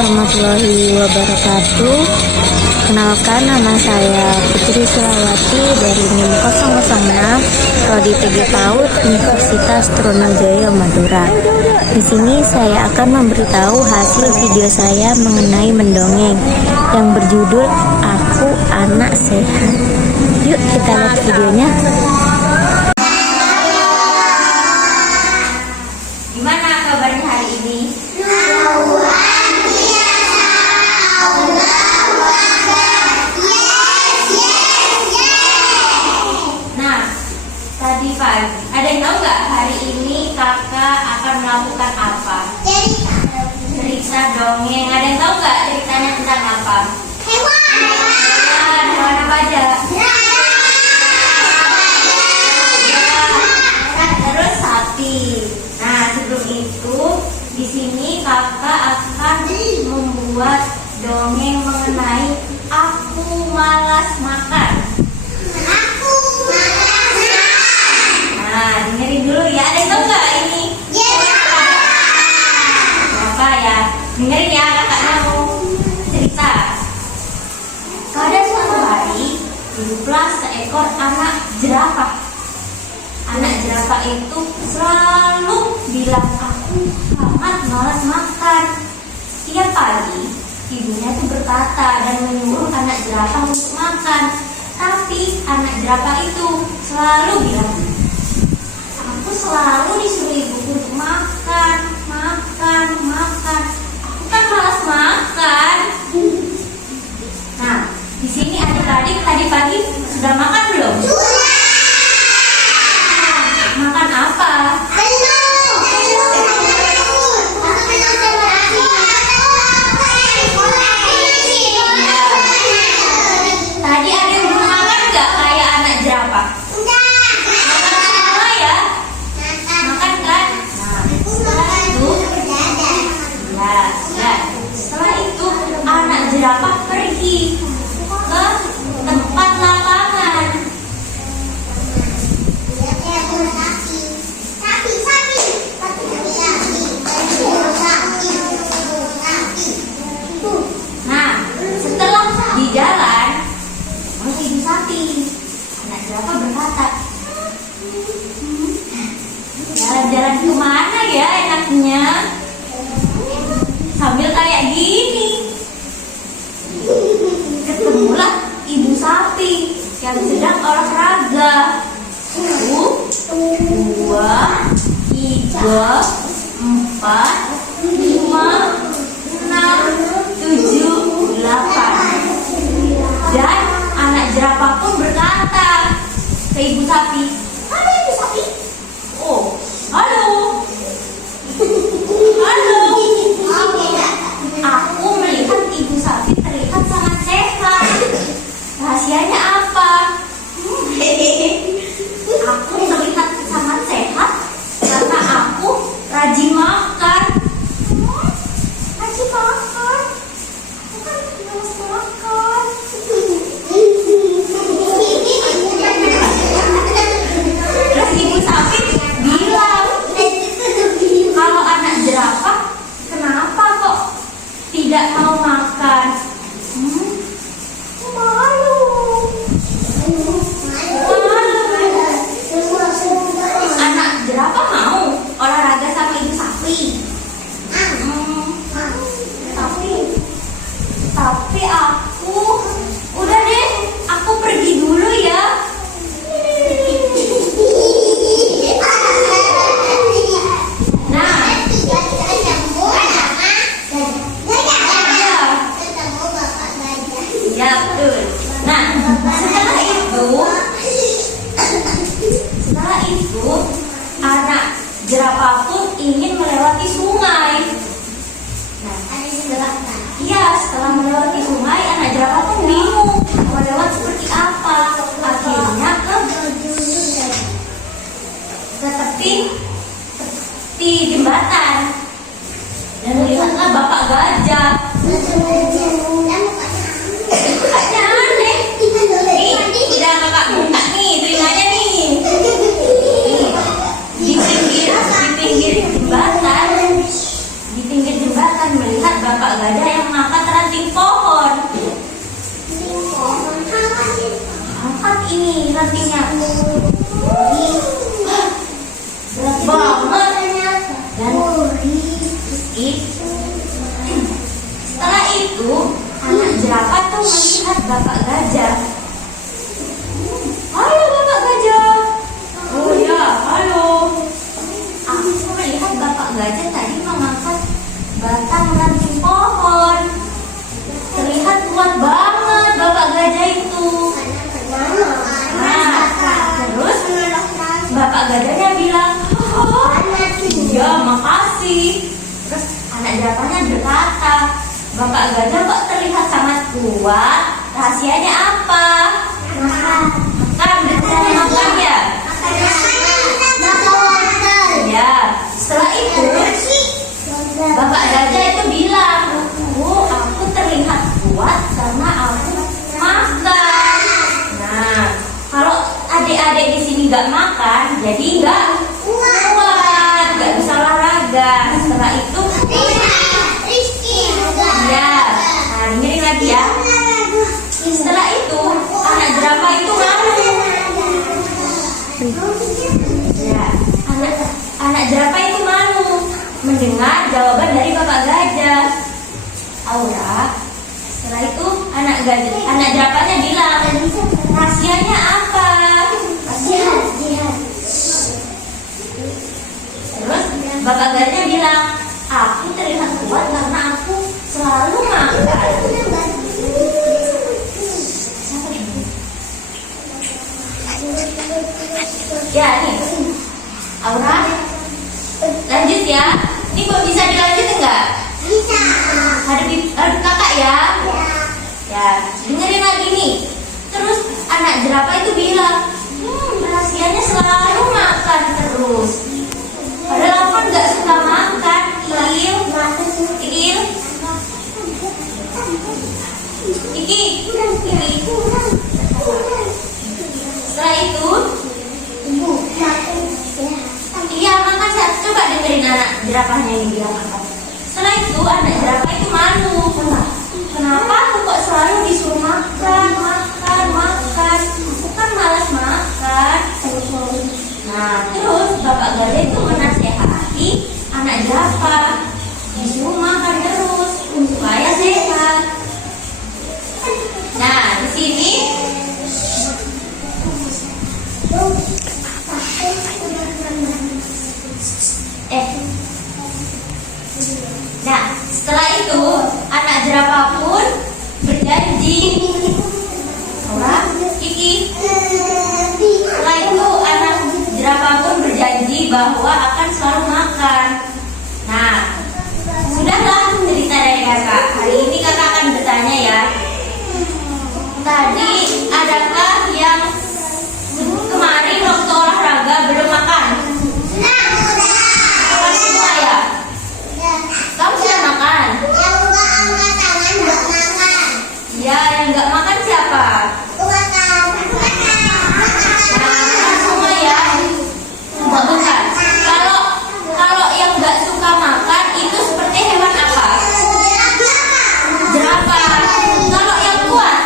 warahmatullahi wabarakatuh. Kenalkan, nama saya Putri Sulawati dari NIM 006 Prodi PG PAUD Universitas Trunajaya Madura. Di sini saya akan memberitahu hasil video saya mengenai mendongeng yang berjudul Aku Anak Sehat. Yuk kita lihat videonya. Gimana kabarnya hari ini? Nah, tadi pagi, ada yang tahu nggak hari ini kakak akan melakukan apa? Cerita dongeng. Ada yang tahu nggak ceritanya tentang apa? Hewan apa aja? Terus sapi. Nah, sebelum itu di sini kakak akan membuat dongeng mengenai aku malas makan. Nah, dengerin dulu ya. Ada yang tahu nggak ini? Apa ya? Dengerin ya, kakaknya mau cerita. Pada suatu hari hiduplah seekor anak jerapah. Anak jerapah itu selalu bilang, aku sangat malas makan. Setiap pagi ibunya itu berkata dan menyuruh anak jerapah untuk makan. Tapi anak jerapah itu selalu bilang, aku selalu disuruh ibuku untuk makan. Aku kan malas makan. Nah, di sini adik-adik tadi pagi sudah makan belum? Makan apa? Tadi ada yang belum makan nggak kayak anak jerapah? Makan semua ya? Makan kan? Nah, setelah itu, setelah itu anak jerapah pergi ke tempat lapangan. Nah, setelah di jalan, masih ibu sapi, anak jerapah berkata, jalan-jalan kemana ya enaknya? Sambil kayak gini, ketemulah ibu sapi yang sedang olahraga. 1, 2, 3, 4, 5, 6, 7, 8. Dan anak jerapah pun berkata ke ibu sapi, "Halo ibu sapi." "Oh, halo. Halo. Aku melihat ibu sapi terlihat sangat sehat. Rahasianya apa?" "Aku terlihat sangat sehat karena aku rajin makan." Rajin makan? Aku kan malas makan. Terus ibu sapi bilang, kalau anak jerapah kenapa kok tidak mau makan? Malu. Anak jerapah mau olahraga sama ibu sapi. Tapi aku udah deh, aku pergi dulu ya. Nah, ya betul. Nah, setelah itu anak jerapah pun ingin melewati sungai. Nah, setelah melewati sungai, anak jerapah pun bingung mau lewat seperti apa. Akhirnya ke tepi jembatan dan melihatlah bapak gajah. Mukanya aneh. Nih, udah kakak buka nih telinganya nih. Di pinggir jembatan melihat bapak gajah yang melihat Bapak Gajah. Halo Bapak Gajah. Oh ya, halo. Aku melihat Bapak Gajah tadi mengangkat batang ranting pohon. Terlihat kuat banget Bapak Gajah itu. Nah, terus Bapak Gajahnya bilang, oh, iya makasih. Terus anak jerapahnya berkata, Bapak Gajah kok terlihat sangat kuat. Rahasianya apa? Makan, makan ya? Ya, setelah itu Bapak Gajah itu bilang, oh, aku terlihat kuat karena aku makan. Nah, kalau adik-adik di sini nggak makan, jadi nggak kuat, nggak bisa olahraga. Setelah itu, ya, nah dengerin lagi ya. Setelah itu, anak jerapah itu malu. Ya, anak jerapah itu malu mendengar jawaban dari Bapak Gajah. Aura, setelah itu anak jerapahnya bilang, rahasianya apa? Terus Bapak Gajah bilang, aku terlihat kuat karena aku selalu makan. Ya nih, Aura, lanjut ya. Ini kok bisa dilanjut enggak? Bisa. Hadap kakak ya. Ya, dengerin lagi nih. Terus anak jerapah itu bilang, rahasianya selalu makan terus. Padahal aku kan nggak suka makan. Il. Iki. Setelah itu, iya makan sehat. Coba dengerin anak jerapahnya yang bilang apa. Setelah itu anak jerapah itu malu. Kenapa aku kok selalu disuruh makan? Aku kan malas makan. Nah, terus Bapak Gajah itu menasehati anak jerapah, disuruh makan terus supaya sehat. Nah, di sini nah, setelah itu anak jerapah pun berjanji. Orang Iki. Setelah itu anak jerapah pun berjanji bahwa akan selalu makan. Nah, sudahlah cerita dari kakak. Hari ini kakak akan bertanya ya. Tadi adakah yang kemarin waktu olahraga belum makan? Makan semua ya? Kamu sudah makan? Ya, yang nggak makan siapa? Nah, semua ya. Bukan. Kalau yang nggak suka makan itu seperti hewan apa? Jerapah. Kalau yang kuat?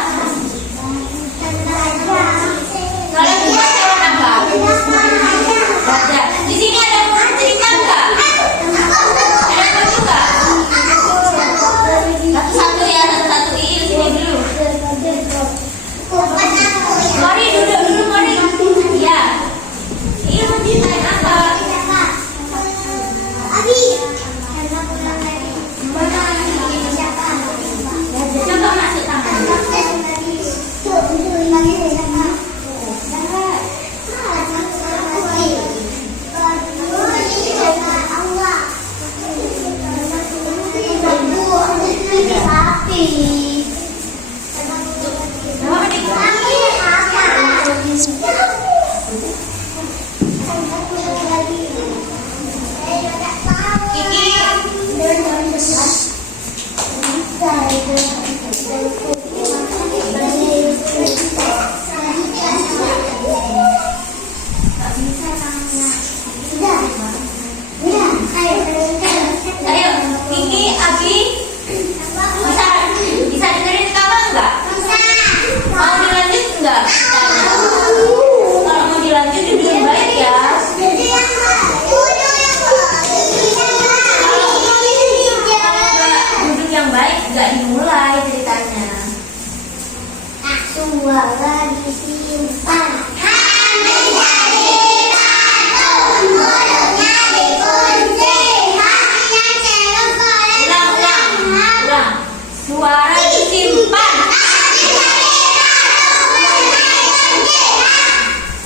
suara disimpan. Han menjadi batu, mulutnya dikunci. Hatinya celok Ulang. Suara disimpan.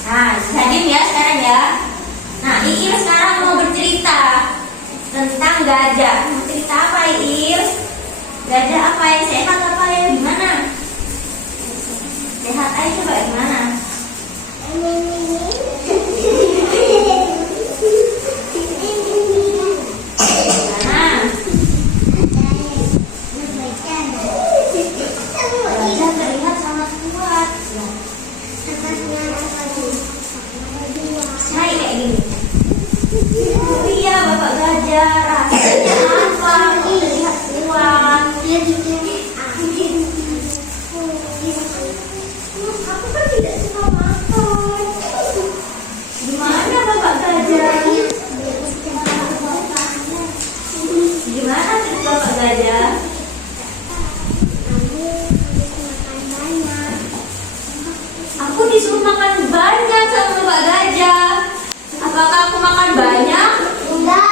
Nah, bisa diem ya sekarang ya. Nah, Iir sekarang mau bercerita tentang gajah. Mau cerita apa, Iir? Gajah apa yang sehat, apa yang gimana? Sehat aja coba gimana? Gimana? Gajah terlihat sangat kuat. Saya kayak gini. Oh iya, Bapak Gajah, rasanya apa? Kok terlihat kuat? Aku kan tidak suka makan. Gimana Bapak Gajah? Gimana sih Bapak Gajah? Aku disuruh makan banyak sama Bapak Gajah. Apakah aku makan banyak? Enggak.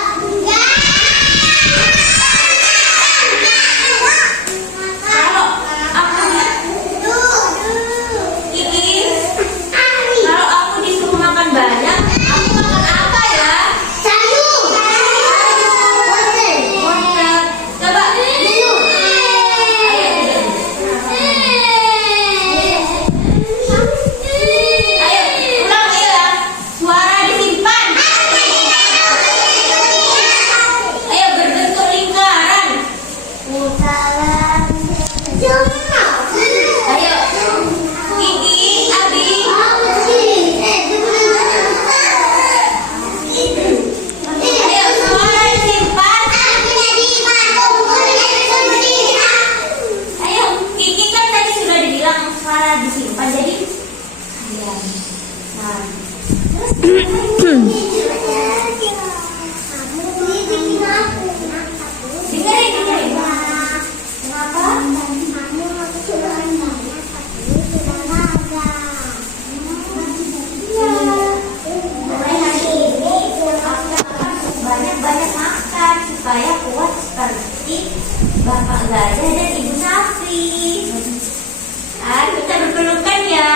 Kalau aku kalau aku disuruh makan banyak, aku makan apa ya? Wortel. Coba. Ayo. Ayo, ulang ya. Suara disimpan. Ayo berbentuk lingkaran. Ayo. Gigi, Abi. Ayo, suara disimpan. Ayo, Kiki kan tadi sudah dibilang suara disimpan, jadi kalian. Nah, terus dengerin. Kenapa? Mulai hari ini aku akan banyak-banyak makan supaya kuat seperti Bapak Gajah dan Ibu Sapi. Kita berpelukan ya.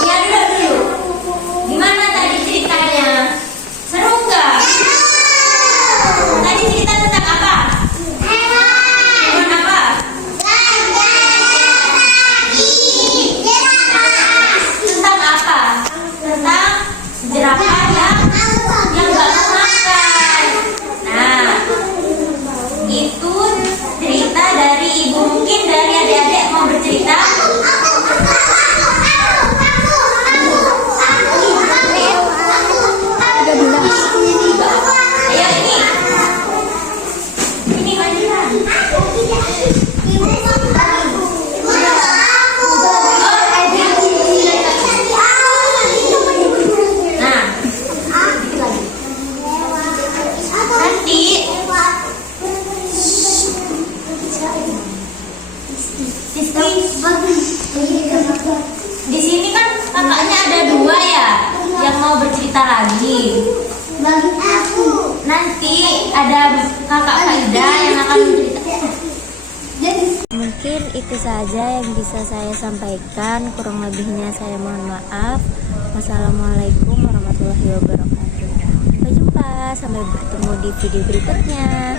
Ya, dulu. Gimana tadi ceritanya? Seru nggak? Tadi cerita tentang apa? Hewan apa? Tentang apa? Tentang jerapah yang nggak mau makan. Nah, itu cerita dari ibu. Mungkin dari adik-adik mau bercerita. Ayo ini majikan. Nah, nanti di sini kan kakaknya ada dua ya yang mau bercerita lagi. Nanti ada kakak Faida yang akan bercerita. Mungkin itu saja yang bisa saya sampaikan. Kurang lebihnya saya mohon maaf. Wassalamualaikum warahmatullahi wabarakatuh. Sampai jumpa, sampai bertemu di video berikutnya.